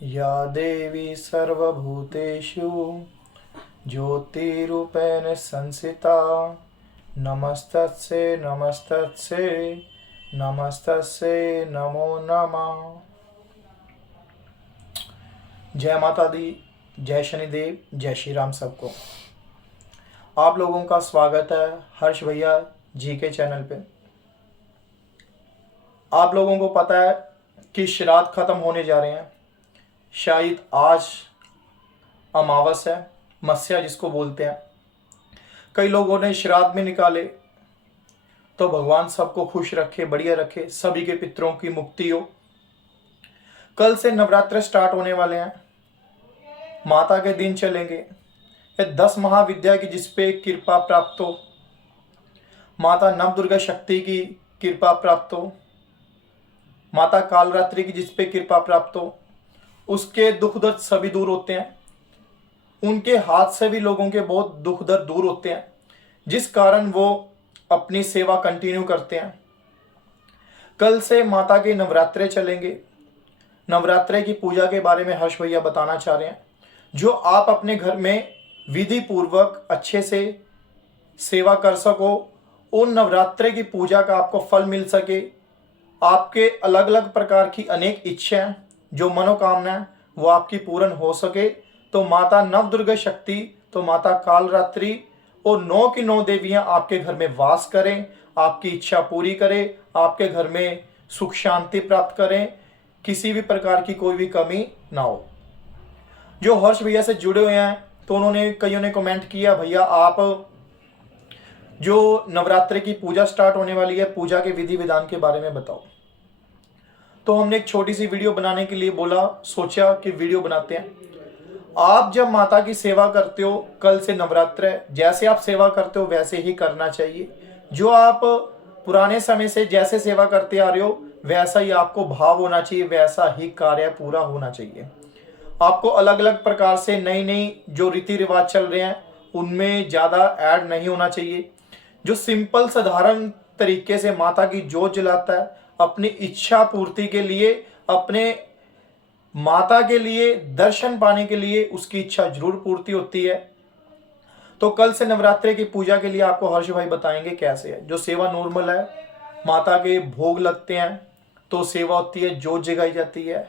या देवी सर्वभूतेषु ज्योतिरूपेण संस्थिता नमस्तस्यै नमस्तस्यै नमस्तस्यै नमो नमः। जय माता दी, जय शनिदेव, जय श्री राम सबको। आप लोगों का स्वागत है हर्ष भैया जी के चैनल पे। आप लोगों को पता है कि श्राद्ध खत्म होने जा रहे हैं। शायद आज अमावस है, मस्या जिसको बोलते हैं। कई लोगों ने श्राद्ध में निकाले, तो भगवान सबको खुश रखे, बढ़िया रखे, सभी के पितरों की मुक्ति हो। कल से नवरात्र स्टार्ट होने वाले हैं, माता के दिन चलेंगे। ये 10 महाविद्या की जिसपे कृपा प्राप्त हो, माता नव दुर्गा शक्ति की कृपा प्राप्त हो, माता कालरात्रि की जिसपे कृपा प्राप्त हो, उसके दुख दर्द सभी दूर होते हैं। उनके हाथ से भी लोगों के बहुत दुख दर्द दूर होते हैं, जिस कारण वो अपनी सेवा कंटिन्यू करते हैं। कल से माता के नवरात्रे चलेंगे। नवरात्रे की पूजा के बारे में हर्ष भैया बताना चाह रहे हैं, जो आप अपने घर में विधि पूर्वक अच्छे से सेवा कर सको, उन नवरात्रे की पूजा का आपको फल मिल सके, आपके अलग अलग प्रकार की अनेक इच्छाएं, जो मनोकामनाएं, वो आपकी पूर्ण हो सके, तो माता नव दुर्गा शक्ति, तो माता कालरात्रि और 9 की 9 देवियां आपके घर में वास करें, आपकी इच्छा पूरी करें, आपके घर में सुख शांति प्राप्त करें, किसी भी प्रकार की कोई भी कमी ना हो। जो हर्ष भैया से जुड़े हुए हैं, तो उन्होंने कईयों ने कमेंट किया, भैया आप जो नवरात्रि की पूजा स्टार्ट होने वाली है, पूजा के विधि विधान के बारे में बताओ। तो हमने एक छोटी सी वीडियो बनाने के लिए बोला, सोचा कि वीडियो बनाते हैं। आप जब माता की सेवा करते हो, कल से नवरात्र है, जैसे आप सेवा करते हो वैसे ही करना चाहिए। जो आप पुराने समय से जैसे सेवा करते आ रहे हो, वैसा ही आपको भाव होना चाहिए, वैसा ही कार्य पूरा होना चाहिए। आपको अलग अलग प्रकार से नई नई जो रीति रिवाज चल रहे हैं, उनमें ज़्यादा ऐड नहीं होना चाहिए। जो सिंपल साधारण तरीके से माता की जोत जलाता है, अपनी इच्छा पूर्ति के लिए, अपने माता के लिए दर्शन पाने के लिए, उसकी इच्छा जरूर पूर्ति होती है। तो कल से नवरात्रि की पूजा के लिए आपको हर्ष भाई बताएंगे कैसे है। जो सेवा नॉर्मल है, माता के भोग लगते हैं, तो सेवा होती है, जोत जगाई जाती है,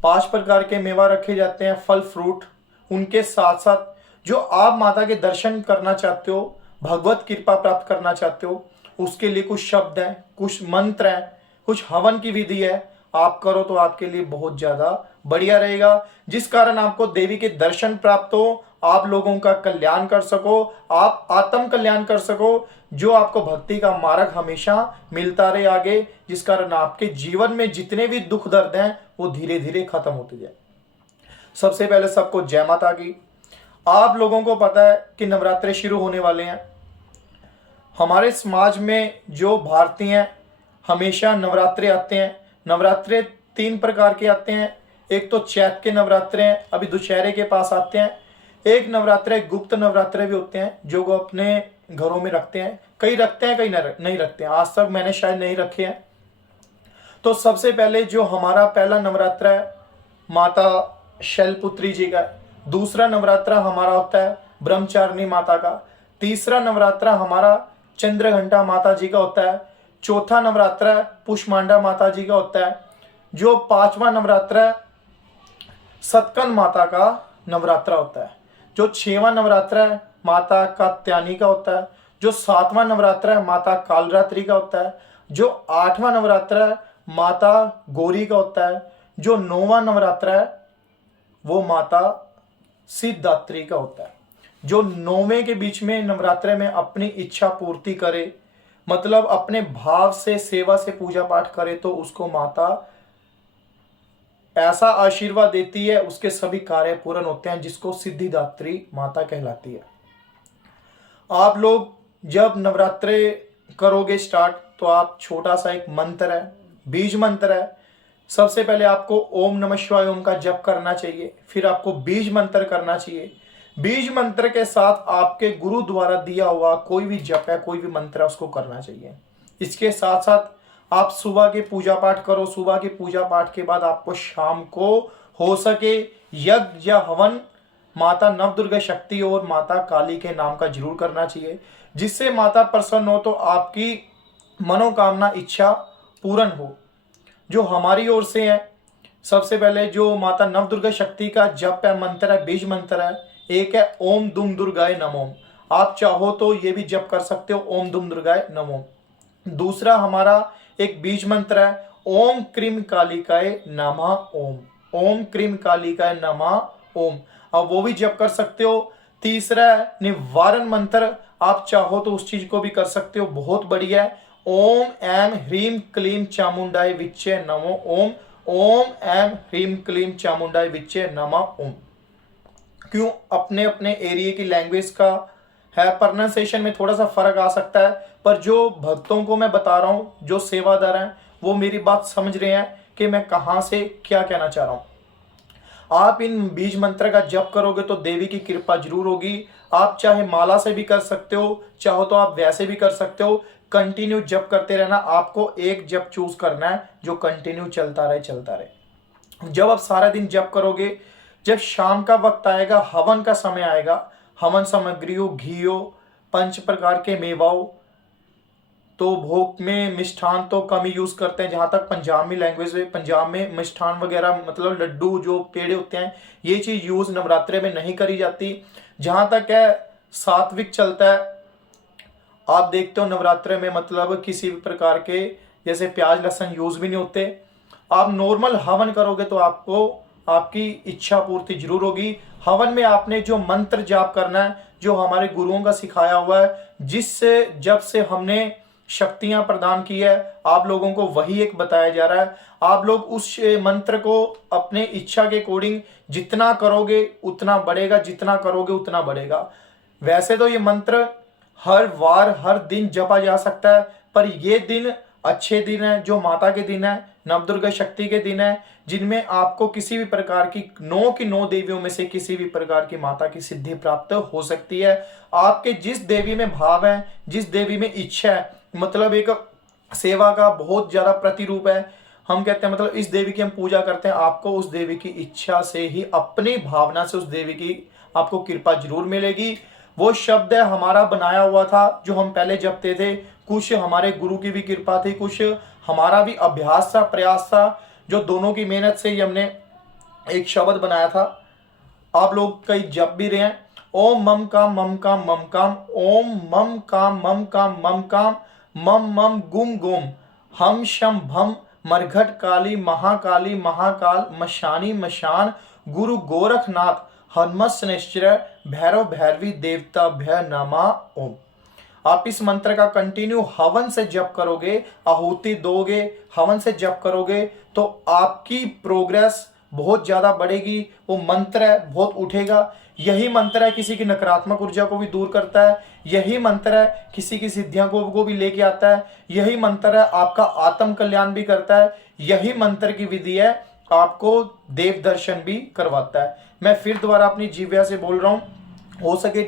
5 प्रकार के मेवा रखे जाते हैं, फल फ्रूट। उनके साथ साथ जो आप माता के दर्शन करना चाहते हो, भगवत कृपा प्राप्त करना चाहते हो, उसके लिए कुछ शब्द हैं, कुछ मंत्र हैं, कुछ हवन की विधि है। आप करो तो आपके लिए बहुत ज्यादा बढ़िया रहेगा, जिस कारण आपको देवी के दर्शन प्राप्त हो, आप लोगों का कल्याण कर सको, आप आत्म कल्याण कर सको, जो आपको भक्ति का मार्ग हमेशा मिलता रहे आगे, जिस कारण आपके जीवन में जितने भी दुख दर्द हैं वो धीरे धीरे खत्म होते जाए। सबसे पहले सबको जय माता की। आप लोगों को पता है कि नवरात्रे शुरू होने वाले हैं। हमारे समाज में जो भारतीय हैं, हमेशा नवरात्रे आते हैं। नवरात्रे 3 प्रकार के आते हैं। एक तो चैत के नवरात्रे हैं, अभी दुशहरे के पास आते हैं। एक नवरात्रे गुप्त नवरात्रे भी होते हैं, जो वो अपने घरों में रखते हैं। कई रखते हैं, कई नहीं रखते हैं। आज तक मैंने शायद नहीं रखे हैं। तो सबसे पहले जो हमारा पहला नवरात्र है, माता शैलपुत्री जी का। दूसरा नवरात्र हमारा होता है ब्रह्मचारिणी माता का। तीसरा नवरात्र हमारा चंद्रघंटा माता जी का होता है। चौथा नवरात्र पुष्मांडा माता जी का होता है। जो 5वां नवरात्र सतकन माता का नवरात्र होता है। जो 6वां नवरात्र है माता कात्यायनी का होता है। जो 7वां नवरात्र है माता कालरात्रि का होता है। जो 8वां नवरात्र है माता गौरी का होता है। जो 9वां नवरात्र है वो माता सिद्धात्री का होता है। जो 9वें के बीच में नवरात्रे में अपनी इच्छा पूर्ति करे, मतलब अपने भाव से सेवा से पूजा पाठ करे, तो उसको माता ऐसा आशीर्वाद देती है, उसके सभी कार्य पूर्ण होते हैं, जिसको सिद्धिदात्री माता कहलाती है। आप लोग जब नवरात्रे करोगे स्टार्ट, तो आप छोटा सा एक मंत्र है, बीज मंत्र है। सबसे पहले आपको ओम नमः शिवाय ओम का जप करना चाहिए, फिर आपको बीज मंत्र करना चाहिए। बीज मंत्र के साथ आपके गुरु द्वारा दिया हुआ कोई भी जप है, कोई भी मंत्र है, उसको करना चाहिए। इसके साथ साथ आप सुबह की पूजा पाठ करो। सुबह की पूजा पाठ के बाद आपको शाम को हो सके यज्ञ या हवन माता नवदुर्गा शक्ति और माता काली के नाम का जरूर करना चाहिए, जिससे माता प्रसन्न हो तो आपकी मनोकामना इच्छा पूर्ण हो। जो हमारी ओर से है, सबसे पहले जो माता नवदुर्गा शक्ति का जप है, मंत्र है, बीज मंत्र है, एक है ओम दुम दुर्गाय नमो। आप चाहो तो ये भी जप कर सकते हो, ओम दुम दुर्गाय नमो। दूसरा हमारा एक बीज मंत्र है ओम क्रीम कालिकाय नमः ओम, ओम क्रीम कालिकाय नमः ओम, अब वो भी जप कर सकते हो। तीसरा है निवारण मंत्र, आप चाहो तो उस चीज को भी कर सकते हो, बहुत बढ़िया है। ओम एम ह्रीम क्लीम चामुंडाय विच्चे नमो ओम, ओम एम ह्रीम क्लीम चामुंडाय विच्चे नमः ओम। क्यों, अपने अपने एरिया की लैंग्वेज का है, प्रोनाउंसिएशन में थोड़ा सा फर्क आ सकता है, पर जो भक्तों को मैं बता रहा हूँ, जो सेवादार हैं, वो मेरी बात समझ रहे हैं कि मैं कहाँ से क्या कहना चाह रहा हूँ। आप इन बीज मंत्र का जप करोगे तो देवी की कृपा जरूर होगी। आप चाहे माला से भी कर सकते हो, चाहो तो आप वैसे भी कर सकते हो। कंटिन्यू जप करते रहना, आपको एक जप चूज करना है जो कंटिन्यू चलता रहे चलता रहे। जब आप सारा दिन जप करोगे, जब शाम का वक्त आएगा, हवन का समय आएगा, हवन सामग्रियों, घीओ, 5 प्रकार के मेवाओं, तो भोग में मिष्ठान तो कम ही यूज करते हैं। जहां तक पंजाब में लैंग्वेज में, पंजाब में मिष्ठान वगैरह मतलब लड्डू जो पेड़े होते हैं, ये चीज यूज नवरात्रे में नहीं करी जाती। जहां तक है सात्विक चलता है, आप देखते हो नवरात्रे में मतलब किसी भी प्रकार के जैसे प्याज लहसुन यूज भी नहीं होते। आप नॉर्मल हवन करोगे तो आपको आपकी इच्छा पूर्ति जरूर होगी। हवन में आपने जो मंत्र जाप करना है, जो हमारे गुरुओं का सिखाया हुआ है, जिससे जब से हमने शक्तियां प्रदान की है, आप लोगों को वही एक बताया जा रहा है। आप लोग उस मंत्र को अपने इच्छा के अकॉर्डिंग जितना करोगे उतना बढ़ेगा, जितना करोगे उतना बढ़ेगा। वैसे तो ये मंत्र हर वार हर दिन जपा जा सकता है, पर ये दिन अच्छे दिन है, जो माता के दिन है, नवदुर्गा शक्ति के दिन है, जिनमें आपको किसी भी प्रकार की 9 की 9 देवियों में से किसी भी प्रकार की माता की सिद्धि प्राप्त हो सकती है। आपके जिस देवी में भाव है, जिस देवी में इच्छा है, मतलब एक सेवा का बहुत ज्यादा प्रतिरूप है। हम कहते हैं मतलब इस देवी की हम पूजा करते हैं, आपको उस देवी की इच्छा से ही, अपनी भावना से उस देवी की आपको कृपा जरूर मिलेगी। वो शब्द है हमारा बनाया हुआ था, जो हम पहले जपते थे। कुछ हमारे गुरु की भी कृपा थी, कुछ हमारा भी अभ्यास था, प्रयास था, जो दोनों की मेहनत से ही हमने एक शब्द बनाया था। आप लोग कई जप भी रहे हैं, ओम मम काम मम काम मम काम, ओम मम काम मम काम मम काम, मम मम गुम गुम, हम शम भम, मरघट काली महाकाली महाकाल, मशानी मशान, गुरु गोरखनाथ, हनुमत शनैश्चर, भैरव भैरवी देवता भय नमा ओम। आप इस मंत्र का कंटिन्यू हवन से जप करोगे, आहुति दोगे, हवन से जप करोगे तो आपकी प्रोग्रेस बहुत ज्यादा बढ़ेगी। वो मंत्र है बहुत उठेगा। यही मंत्र है किसी की नकारात्मक ऊर्जा को भी दूर करता है। यही मंत्र है किसी की सिद्धियों को भी लेके आता है। यही मंत्र है आपका आत्म कल्याण भी करता है। यही मंत्र की विधि है आपको देव दर्शन भी करवाता है। मैं फिर दोबारा अपनी जीव्या से बोल रहा हूं, हो सके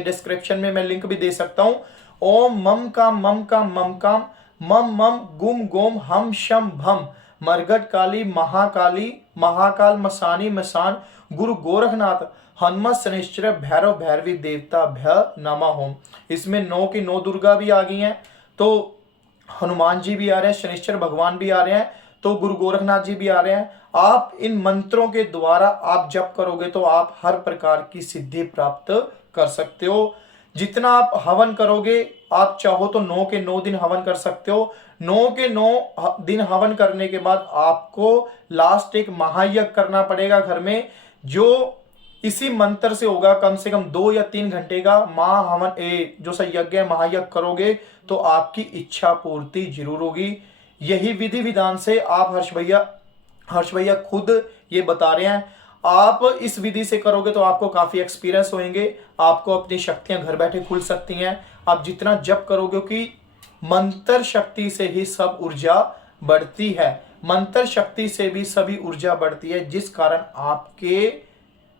डिस्क्रिप्शन में मैं लिंक भी दे सकता हूं। ओम मम काम मम काम मम काम, मम मम गुम गोम, हम शम भम, मरघट काली महाकाली महाकाल, मसानी मसान, गुरु गोरखनाथ, हनुमत शनैश्चर, भैरव भैरवी देवता भय नमा होम। इसमें 9 की 9 दुर्गा भी आ गई हैं, तो हनुमान जी भी आ रहे हैं, शनिश्चर भगवान भी आ रहे हैं, तो गुरु गोरखनाथ जी भी आ रहे हैं। आप इन मंत्रों के द्वारा आप जप करोगे तो आप हर प्रकार की सिद्धि प्राप्त कर सकते हो। जितना आप हवन करोगे, आप चाहो तो 9 के 9 दिन हवन कर सकते हो। 9 के 9 दिन हवन करने के बाद आपको लास्ट एक महायज्ञ करना पड़ेगा घर में, जो इसी मंत्र से होगा। कम से कम 2 या 3 घंटे का महाहवन जो सा यज्ञ है, महायज्ञ करोगे तो आपकी इच्छा पूर्ति जरूर होगी। यही विधि विधान से आप हर्ष भैया खुद ये बता रहे हैं। आप इस विधि से करोगे तो आपको काफी एक्सपीरियंस होंगे, आपको अपनी शक्तियां घर बैठे खुल सकती हैं। आप जितना जप करोगे कि मंत्र शक्ति से ही सब ऊर्जा बढ़ती है, मंत्र शक्ति से भी सभी ऊर्जा बढ़ती है, जिस कारण आपके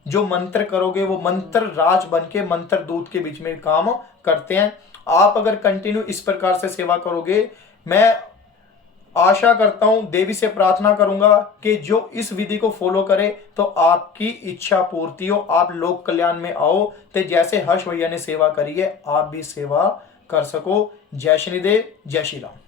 जो मंत्र करोगे वो मंत्र राज बन के मंत्र दूत के बीच में काम करते हैं। आप अगर कंटिन्यू इस प्रकार से सेवा करोगे, मैं आशा करता हूं, देवी से प्रार्थना करूंगा कि जो इस विधि को फॉलो करे तो आपकी इच्छा पूर्ति हो, आप लोक कल्याण में आओ, तो जैसे हर्ष भैया ने सेवा करी है आप भी सेवा कर सको। जय श्री देव, जय श्री राम।